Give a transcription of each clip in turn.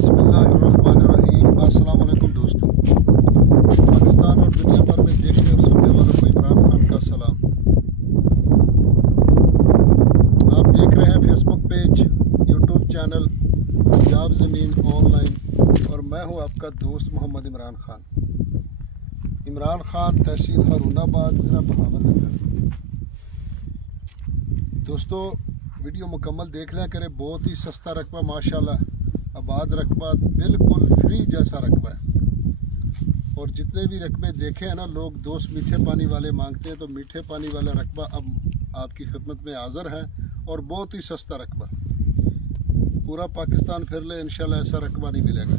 बिस्मिल्लाहिर्रहमानिर्रहीम। अस्सलाम वालेकुम दोस्तों, पाकिस्तान और दुनिया भर में देखने और सुनने वालों को इमरान खान का सलाम। आप देख रहे हैं Facebook page, YouTube channel Punjab ज़मीन ऑनलाइन और मैं हूं आपका दोस्त मोहम्मद इमरान खान। इमरान खान, तहसील हारूनाबाद, ज़िला बहावलनगर। दोस्तों वीडियो मुकम्मल देख लिया करें। बहुत ही सस्ता रकबा, माशाल्लाह आबाद रकबा, बिल्कुल फ्री जैसा रकबा है। और जितने भी रकबे देखे हैं ना, लोग दोस्त मीठे पानी वाले मांगते हैं, तो मीठे पानी वाला रकबा अब आपकी खिदमत में हाज़िर है और बहुत ही सस्ता रकबा। पूरा पाकिस्तान फिर ले, इंशाल्लाह ऐसा रकबा नहीं मिलेगा।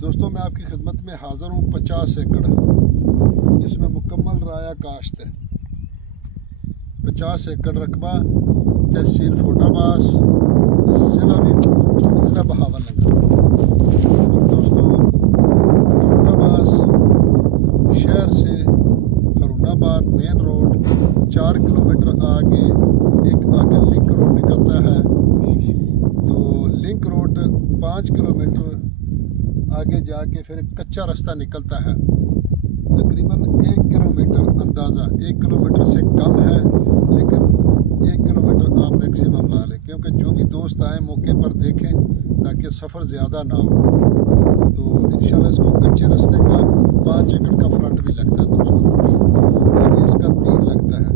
दोस्तों मैं आपकी खिदमत में हाज़िर हूँ। 50 एकड़ जिसमें मुकम्मल राया काश्त है। 50 एकड़ रकबा, तहसील फोटाबास, ज़िला बहावलनगर। और दोस्तों फोटाबास शहर से हारूनाबाद मेन रोड 4 किलोमीटर आगे आगे लिंक रोड निकलता है। तो लिंक रोड 5 किलोमीटर आगे जाके फिर एक कच्चा रास्ता निकलता है। तकरीबन 1 किलोमीटर, अंदाज़ा 1 किलोमीटर से कम है, लेकिन 1 किलोमीटर आप मैक्सिमम ला लें, क्योंकि जो भी दोस्त आए मौके पर देखें ताकि सफ़र ज़्यादा ना हो। तो इंशाल्लाह इसको कच्चे रास्ते का 5 एकड़ का फ्रंट भी लगता है दोस्तों, यानी इसका 3 लगता है।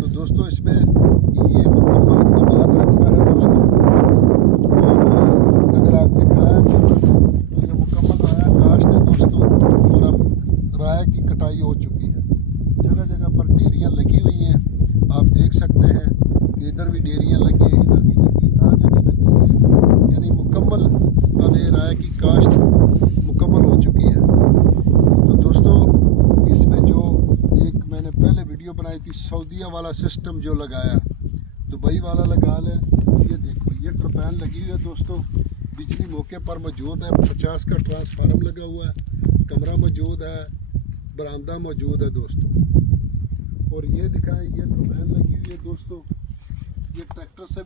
तो दोस्तों इसमें ये मुकम्मल आबाद रकबा है दोस्तों। और अगर आप दिखाएँ तो ये मुकम्मल राया काश्त है दोस्तों। और अब राया की कटाई हो चुकी है। जगह जगह पर डेरियाँ लगी हुई हैं, आप देख सकते हैं कि इधर भी डेरियाँ लगी, इधर भी लगी, आगे भी लगी, यानी मुकम्मल अब ये राय की काश्त मुकम्मल हो चुकी है। तो दोस्तों इसमें जो एक मैंने पहले वीडियो बनाई थी, सऊदीया वाला सिस्टम जो लगाया, दुबई वाला लगा लें। ये देखो, ये ट्रपैन लगी हुई है दोस्तों। बिजली मौके पर मौजूद है, 50 का ट्रांसफार्मर लगा हुआ है, कमरा मौजूद है, बरामदा मौजूद है दोस्तों। और ये दिखाएं, ये ट्रपैन लगी हुई है दोस्तों। ये ट्रैक्टर से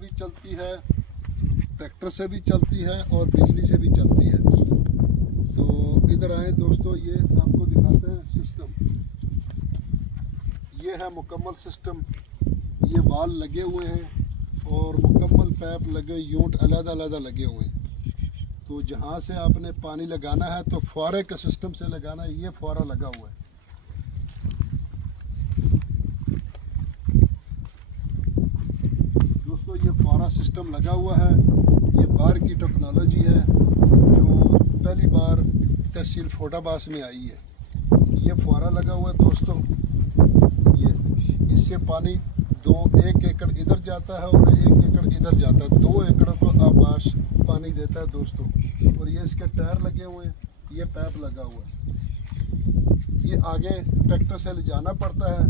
भी चलती है और बिजली से भी चलती है। तो इधर आए दोस्तों, ये आपको दिखाते हैं सिस्टम। ये है मुकम्मल सिस्टम। ये वाल लगे हुए हैं और मुकम्मल पैप लगे, यूंट अलग-अलग लगे हुए हैं। तो जहाँ से आपने पानी लगाना है तो फुआरे के सिस्टम से लगाना है। ये फुआरा लगा हुआ है। दोस्तों ये फुआरा सिस्टम लगा हुआ है। ये बार की टेक्नोलॉजी है जो पहली बार तहसील फोटाबास में आई है। ये फुआरा लगा हुआ है दोस्तों। ये इससे पानी 1 एकड़ इधर जाता है और 1 एकड़ इधर जाता है। 2 एकड़ को आबाश पानी देता है दोस्तों। और ये इसके टायर लगे हुए हैं, ये पैप लगा हुआ है। ये आगे ट्रैक्टर से ले जाना पड़ता है।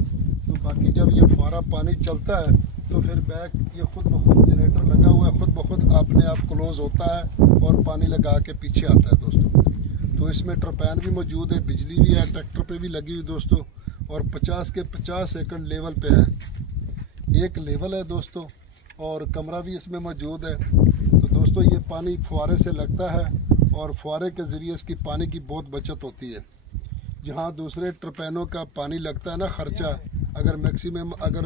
तो बाकी जब ये फुआरा पानी चलता है तो फिर बैक ये खुद ब खुद जनरेटर लगा हुआ है, खुद ब खुद अपने आप क्लोज होता है और पानी लगा के पीछे आता है दोस्तों। तो इसमें ट्रपैन भी मौजूद है, बिजली भी है, ट्रैक्टर पे भी लगी हुई दोस्तों। और 50 के 50 एकड़ लेवल पे है। एक लेवल है दोस्तों और कमरा भी इसमें मौजूद है। तो दोस्तों ये पानी फुआरे से लगता है और फुआरे के ज़रिए इसकी पानी की बहुत बचत होती है। जहाँ दूसरे ट्रपैनों का पानी लगता है ना खर्चा, अगर मैक्सिमम अगर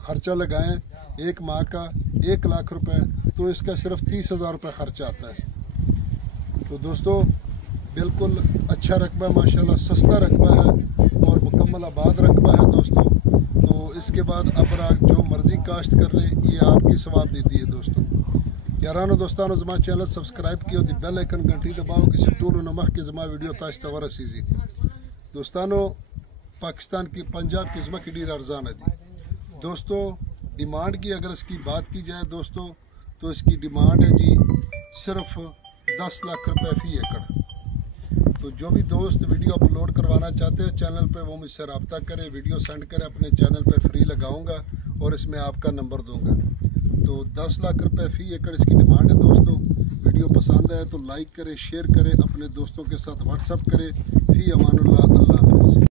खर्चा लगाएं 1 माह का 1 लाख रुपए, तो इसका सिर्फ 30,000 रुपये खर्चा आता है। तो दोस्तों बिल्कुल अच्छा रकबा, माशाल्लाह सस्ता रकबा है और मुकम्मल आबाद रकबा है दोस्तों। तो इसके बाद अब जो मर्जी काश्त कर ले, ये आपकी सवाब देती है दोस्तों। यारानो दोस्तानो जमा चैनल सब्सक्राइब किया, बेल आइकन घंटी दबाओ, किसी टूल नमक की जमा वीडियो ताश तवर सीजी दोस्तानो। पाकिस्तान की पंजाब की जमा की डीर अर्जान है दी दोस्तों। डिमांड की अगर इसकी बात की जाए दोस्तों, तो इसकी डिमांड है जी सिर्फ 10 लाख रुपए फ़ी एकड़। तो जो भी दोस्त वीडियो अपलोड करवाना चाहते हैं चैनल पे, वो मुझसे रब्ता करें, वीडियो सेंड करें। अपने चैनल पे फ्री लगाऊंगा और इसमें आपका नंबर दूंगा। तो 10 लाख रुपए फ़ी एकड़ इसकी डिमांड है दोस्तों। वीडियो पसंद आए तो लाइक करें, शेयर करें, अपने दोस्तों के साथ व्हाट्सअप करें। फ़ी अमानुल्लाह, अल्लाह हाफ़िज़।